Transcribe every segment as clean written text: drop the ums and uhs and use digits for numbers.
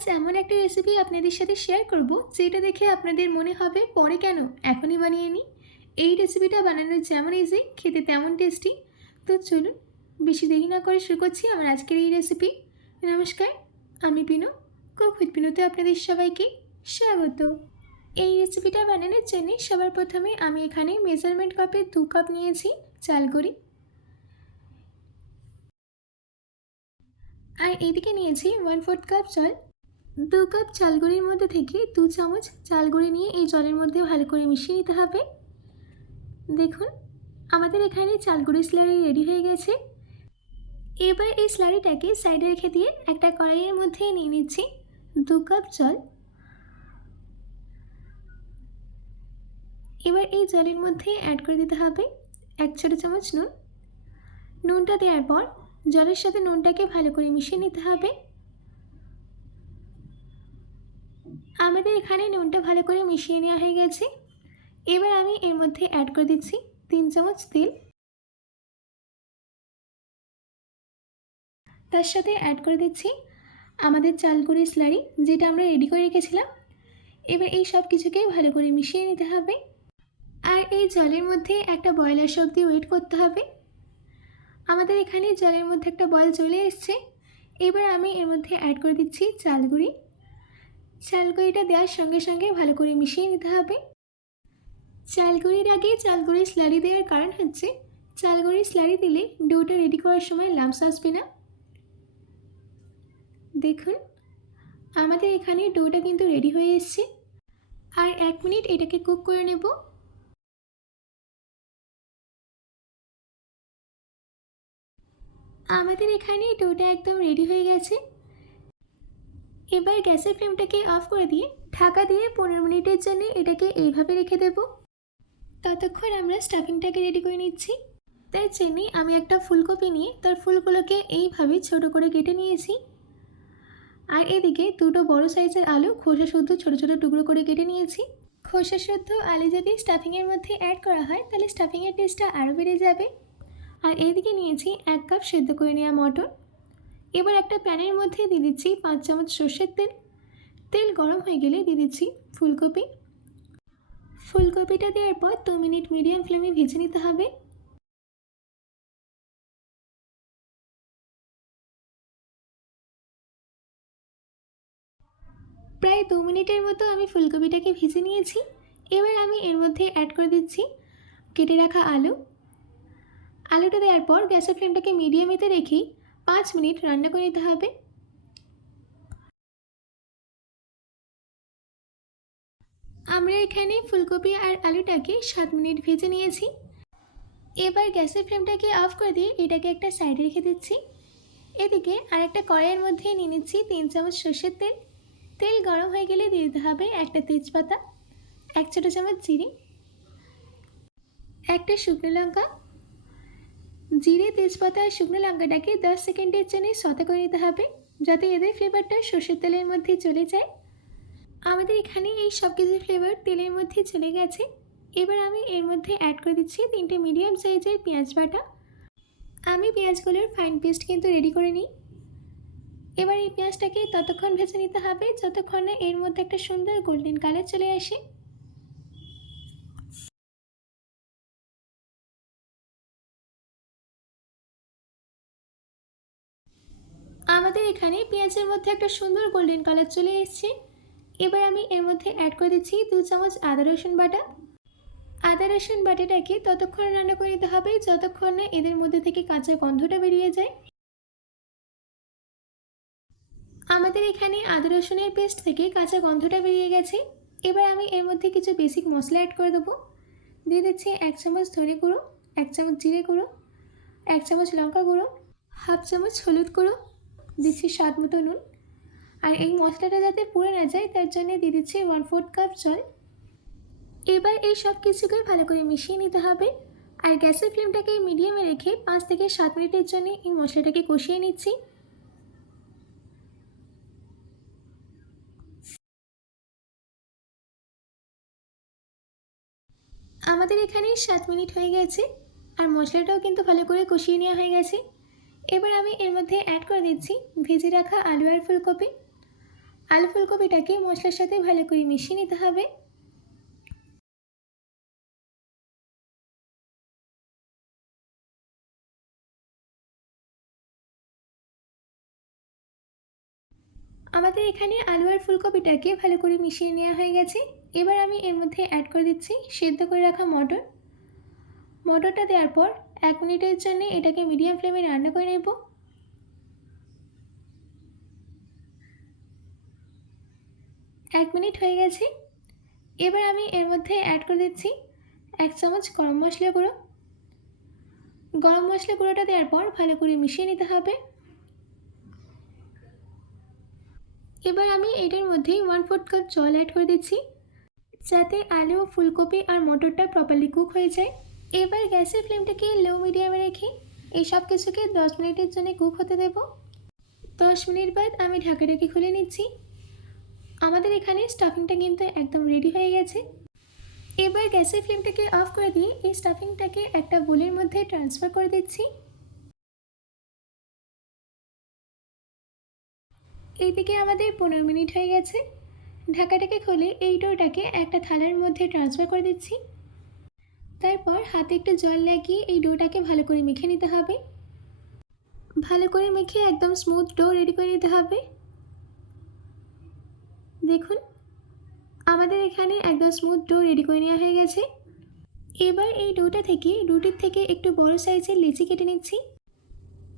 আজ এমন একটা রেসিপি আপনাদের সাথে শেয়ার করব যেটা দেখে আপনাদের মনে হবে পরে কেন এখনই বানিয়ে নিই। এই রেসিপিটা বানানো যেমন ইজি খেতে তেমন টেস্টি। তো চলুন বেশি দেরি না করে শুরু করছি আমার আজকের এই রেসিপি। নমস্কার, আমি পিনু, কুক উইথ পিনুতে আপনাদের সবাইকে স্বাগত। এই রেসিপিটা বানানোর জন্য সবার প্রথমে আমি এখানে মেজারমেন্ট কাপে 2 কাপ নিয়েছি চাল গুঁড়ি, আর এইদিকে নিয়েছি 1/4 কাপ জল। 2 কাপ চাল গুঁড়ির মধ্যে থেকে 2 চামচ চাল গুঁড়ি নিয়ে এই জলের মধ্যে ভালো করে মিশিয়ে নিতে হবে। দেখুন আমাদের এখানে চাল গুঁড়ি স্লারি রেডি হয়ে গেছে। এবার এই স্লারিটাকে সাইডে রেখে দিয়ে একটা কড়াইয়ের মধ্যে নিয়ে নিচ্ছি 2 কাপ জল। এবার এই জলের মধ্যে অ্যাড করে দিতে হবে 1 ছোট চামচ নুন। নুনটা দেওয়ার পর জলের সাথে নুনটাকে ভালো করে মিশিয়ে নিতে হবে। আমাদের এখানে নুনটা ভালো করে মিশিয়ে নেওয়া হয়ে গেছে। এবার আমি এর মধ্যে অ্যাড করে দিচ্ছি 3 চামচ তেল। তার সাথে অ্যাড করে দিচ্ছি আমাদের চাল গুঁড়ি স্লারি যেটা আমরা রেডি করে রেখেছিলাম। এবার এই সব কিছুকে ভালো করে মিশিয়ে নিতে হবে, আর এই জলের মধ্যে একটা বয়েল আসা অবধি ওয়েট করতে হবে। আমাদের এখানে জলের মধ্যে একটা বয়েল চলে এসছে। এবার আমি এর মধ্যে অ্যাড করে দিচ্ছি চাল গুঁড়ি। চাল গুঁড়িটা দেওয়ার সঙ্গে সঙ্গে ভালো করে মিশিয়ে নিতে হবে। চাল গুঁড়ির আগে চাল গুঁড়ির স্লারি দেওয়ার কারণ হচ্ছে চাল গুঁড়ির স্লারি দিলে ডোটা রেডি করার সময় লাম্পস আসবে না। দেখুন আমাদের এখানে ডোটা কিন্তু রেডি হয়ে এসছে, আর 1 মিনিট এটাকে কুক করে নেব। আমাদের এখানে ডোটা একদম রেডি হয়ে গেছে। এবার গ্যাসের ফ্লেমটাকে অফ করে দিয়ে ঢাকা দিয়ে 15 মিনিটের জন্য এটাকে এইভাবে রেখে দেব। ততক্ষণ আমরা স্টাফিংটাকে রেডি করে নিচ্ছি। তার জন্যে আমি একটা ফুলকপি নিয়ে তার ফুলগুলোকে এইভাবে ছোট করে কেটে নিয়েছি, আর এদিকে দুটো বড় সাইজের আলু খোসা শুদ্ধ ছোট ছোট টুকরো করে কেটে নিয়েছি। খোসা শুদ্ধ আলু যদি স্টাফিংয়ের মধ্যে অ্যাড করা হয় তাহলে স্টাফিংয়ের টেস্টটা আরও বেড়ে যাবে। আর এইদিকে নিয়েছি 1 কাপ সেদ্ধ করে নেওয়া মটর। এবার একটা প্যানের মধ্যে দিয়ে দিচ্ছি 5 চামচ সর্ষের তেল। তেল গরম হয়ে গেলে দিয়ে দিচ্ছি ফুলকপি। ফুলকপিটা দেওয়ার পর 2 মিনিট মিডিয়াম ফ্লেমে ভেজে নিতে হবে। প্রায় 2 মিনিটের মতো আমি ফুলকপিটাকে ভেজে নিয়েছি। এবার আমি এর মধ্যে অ্যাড করে দিচ্ছি কেটে রাখা আলু। আলুটা দেওয়ার পর গ্যাসের ফ্লেমটাকে মিডিয়ামেতে রেখেই 5 মিনিট রান্না করে নিতে হবে। আমরা এখানে ফুলকপি আর আলুটাকে 7 মিনিট ভেজে নিয়েছি। এবার গ্যাসের ফ্লেমটাকে অফ করে দিয়ে এটাকে একটা সাইডে রেখে দিচ্ছি। এদিকে আর একটা কড়াইয়ের মধ্যে নিয়ে নিচ্ছি 3 চামচ সর্ষের তেল। তেল গরম হয়ে গেলে দিয়ে দিতে হবে একটা তেজপাতা, 1 ছোট চামচ জিরে, একটা শুকনো লঙ্কা। জিরে, তেজপাতা আর শুকনো লঙ্কাটাকে 10 সেকেন্ডের জন্য সতে করে নিতে হবে যাতে এদের ফ্লেভারটা সর্ষের তেলের মধ্যে চলে যায়। আমাদের এখানে এই সব কিছুর ফ্লেভার তেলের মধ্যে চলে গেছে। এবার আমি এর মধ্যে অ্যাড করে দিচ্ছি 3টে মিডিয়াম সাইজের পেঁয়াজ বাটা। আমি পেঁয়াজগুলোর ফাইন পেস্ট কিন্তু রেডি করে নিই। এবার এই পেঁয়াজটাকে ততক্ষণ ভেজে নিতে হবে যতক্ষণ না এর মধ্যে একটা সুন্দর গোল্ডেন কালার চলে আসে। আমাদের এখানে পেঁয়াজের মধ্যে একটা সুন্দর গোল্ডেন কালার চলে এসেছে। এবার আমি এর মধ্যে অ্যাড করে দিচ্ছি 2 চামচ আদা রসুন বাটা। আদা রসুন বাটাটাকে ততক্ষণ রান্না করে নিতে হবে যতক্ষণ না এদের মধ্যে থেকে কাঁচা গন্ধটা বেরিয়ে যায়। আমাদের এখানে আদা রসুনের পেস্ট থেকে কাঁচা গন্ধটা বেরিয়ে গেছে। এবার আমি এর মধ্যে কিছু বেসিক মশলা অ্যাড করে দেবো। দিয়ে দিচ্ছি 1 চামচ ধনে গুঁড়ো, 1 চামচ জিরে গুঁড়ো, 1 চামচ লঙ্কা গুঁড়ো, হাফ চামচ হলুদ গুঁড়ো, দিচ্ছি স্বাদ মতো নুন। আর এই মশলাটা যাতে পুড়ে না যায় তার জন্য দিয়ে দিচ্ছি 1/4 কাপ জল। এবার এই সব কিছুকে ভালো করে মিশিয়ে নিতে হবে, আর গ্যাসের ফ্লেমটাকে মিডিয়ামে রেখে 5 থেকে 7 মিনিটের জন্য এই মশলাটাকে কষিয়ে নিচ্ছি। আমাদের এখানে 7 মিনিট হয়ে গেছে, আর মশলাটাও কিন্তু ভালো করে কষিয়ে নেওয়া হয়ে গেছে। এবার আমি এর মধ্যে অ্যাড করে দিচ্ছি ভেজে রাখা আলু আর ফুলকপি। আলু ফুলকপিটাকে মশলার সাথে ভালো করে মিশিয়ে নিতে হবে। আমাদের এখানে আলু আর ফুলকপিটাকে ভালো করে মিশিয়ে নেওয়া হয়ে গেছে। এবার আমি এর মধ্যে অ্যাড করে দিচ্ছি সেদ্ধ করে রাখা মটর। মটরটা দেওয়ার পর 1 মিনিটের জন্য এটাকে মিডিয়াম ফ্লেমে রান্না করে নেব। 1 মিনিট হয়ে গেছে। এবার আমি এর মধ্যে অ্যাড করে দিচ্ছি 1 চামচ গরম মশলা গুঁড়ো। গরম মশলা গুঁড়োটা দেওয়ার পর ভালো করে মিশিয়ে নিতে হবে। এবার আমি এটার মধ্যে 1/4 কাপ জল অ্যাড করে দিচ্ছি, যাতে আলু, ফুলকপি আর মটরটা প্রপারলি কুক হয়ে যায়। এবার গ্যাসের ফ্লেমটাকে লো মিডিয়ামে রেখে এই সব কিছুকে 10 মিনিটের জন্য কুক হতে দেব। 10 মিনিট বাদ আমি ঢাকাটাকে খুলে নিচ্ছি। আমাদের এখানে স্টাফিংটা কিন্তু একদম রেডি হয়ে গেছে। এবার গ্যাসের ফ্লেমটাকে অফ করে দিয়ে এই স্টাফিংটাকে একটা বোলের মধ্যে ট্রান্সফার করে দিচ্ছি। এইদিকে আমাদের 15 মিনিট হয়ে গেছে। ঢাকাটাকে খুলে এই ডোটাকে একটা থালার মধ্যে ট্রান্সফার করে দিচ্ছি। তারপর হাতে একটু জল লাগিয়ে এই ডোটাকে ভালো করে মেখে নিতে হবে। ভালো করে মেখে একদম স্মুথ ডো রেডি করে নিতে হবে। দেখুন, আমাদের এখানে একদম স্মুথ ডো রেডি করে নেওয়া হয়ে গেছে। এবার এই ডোটা থেকে রুটির থেকে একটু বড় সাইজের লেচি কেটে নিচ্ছি।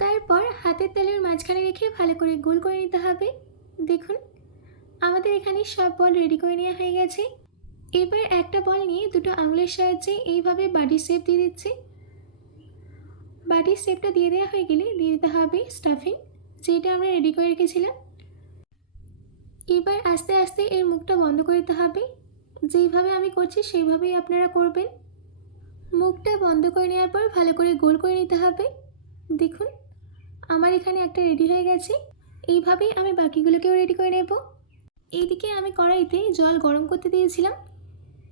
তারপর হাতের তালুর মাঝখানে রেখে ভালো করে গোল করে নিতে হবে। দেখুন, আমাদের এখানে সব বল রেডি করে নেওয়া হয়ে গেছে। এবার একটা বল নিয়ে দুটো আঙুলের সাহায্যে এইভাবে বাটির শেপ দিয়ে দিচ্ছি। বাটির শেপটা দিয়ে দেওয়া হয়ে গেলে দিয়ে দিতে হবে স্টাফিং, যেটা আমরা রেডি করে রেখেছিলাম। এবার আস্তে আস্তে এর মুখটা বন্ধ করে দিতে হবে। যেইভাবে আমি করছি সেইভাবেই আপনারা করবেন। মুখটা বন্ধ করে নেওয়ার পর ভালো করে গোল করে নিতে হবে। দেখুন, আমার এখানে একটা রেডি হয়ে গেছে। এইভাবেই আমি বাকিগুলোকেও রেডি করে নেব। এইদিকে আমি কড়াইতে জল গরম করতে দিয়েছিলাম।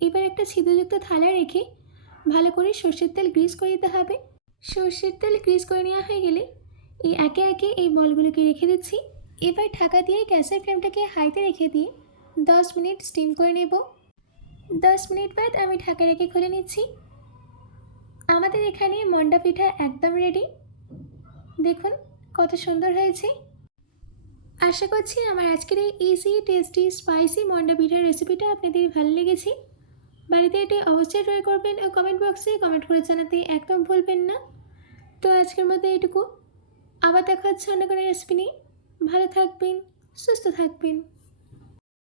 এবার একটা ছিদ্রযুক্ত থালা রেখে ভালো করে সর্ষের তেল গ্রিস করে দিতে হবে। সর্ষের তেল গ্রিস করে নেওয়া হয়ে গেলে এই একে একে এই বলগুলোকে রেখে দিচ্ছি। এবার ঢাকা দিয়ে গ্যাসের ফ্লেমটাকে হাইতে রেখে দিয়ে 10 মিনিট স্টিম করে নেব। 10 মিনিট বাদ আমি ঢাকা রেখে খুলে নিচ্ছি। আমাদের এখানে মন্ডা পিঠা একদম রেডি। দেখুন কত সুন্দর হয়েছে। আশা করছি আমার আজকের এই ইজি, টেস্টি, স্পাইসি মন্ডা পিঠার রেসিপিটা আপনাদের ভালো লেগেছে। বাড়িতে এটি অবশ্যই ট্রাই করবেন ও কমেন্ট বক্সে কমেন্ট করে জানাতে একদম ভুলবেন না। তো আজকের মতো এইটুকু। আবার দেখা হচ্ছে অন্য কোনো রেসিপি নিয়ে। ভালো থাকবেন, সুস্থ থাকবেন।